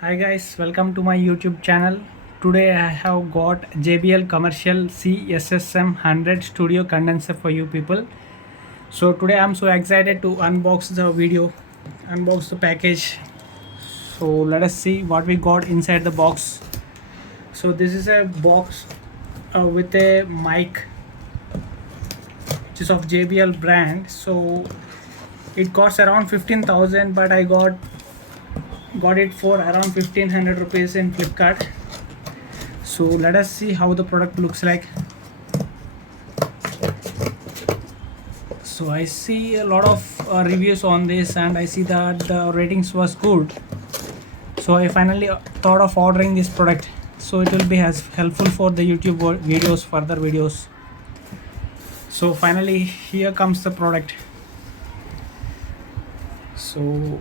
Hi guys, welcome to my YouTube channel. Today I have got JBL commercial CSSM100 studio condenser for you people. So today I'm so excited to unbox the video, unbox the package. So let us see what we got inside the box. So this is a box with a mic which is of JBL brand. So it costs around 15,000, but I got it for around 1500 rupees in Flipkart. So let us see how the product looks like. So I see a lot of reviews on this and I see that the ratings was good. So I finally thought of ordering this product, so it will be as helpful for the YouTube videos, further videos. So finally here comes the product. So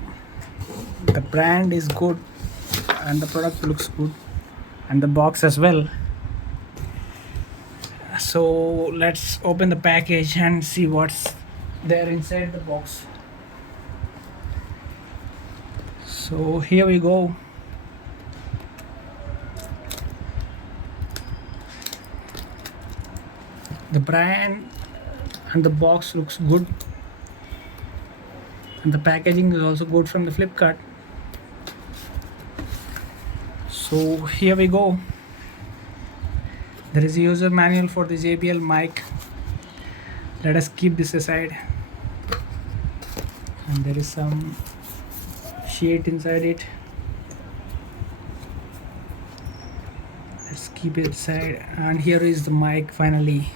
the brand is good and the product looks good and the box as well. So let's open the package and see what's there inside the box. So here we go. The brand and the box looks good and the packaging is also good from the Flipkart. So here we go. There is a user manual for the JBL mic. Let us keep this aside. And there is some sheet inside it. Let's keep it aside. And here is the mic finally.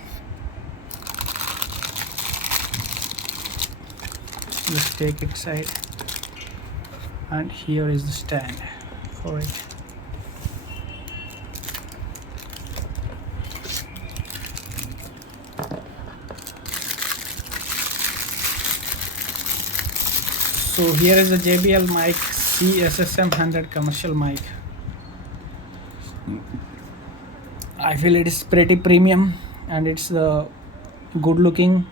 Let's take it aside. And here is the stand for it. So here is the JBL mic CSSM100 commercial mic. I feel it is pretty premium and it's good looking,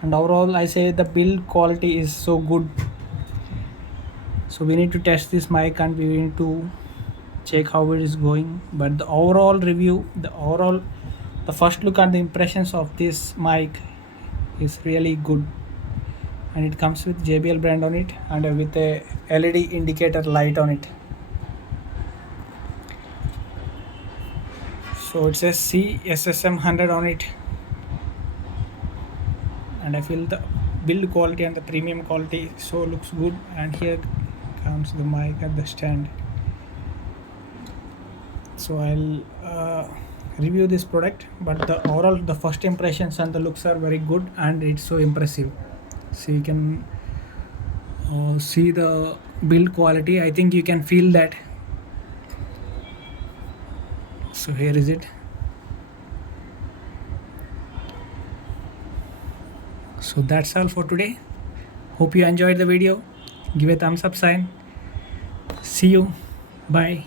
and overall I say the build quality is so good. So we need to test this mic and we need to check how it is going. But the overall review, the first look and the impressions of this mic is really good. And it comes with JBL brand on it and with a LED indicator light on it. So it says CSSM100 on it, and I feel the build quality and the premium quality so looks good. And here comes the mic at the stand. So I'll review this product, but the first impressions and the looks are very good and it's so impressive. So you can see the build quality. I think you can feel that. So here is it. So that's all for today. Hope you enjoyed the video. Give a thumbs up sign. See you. Bye.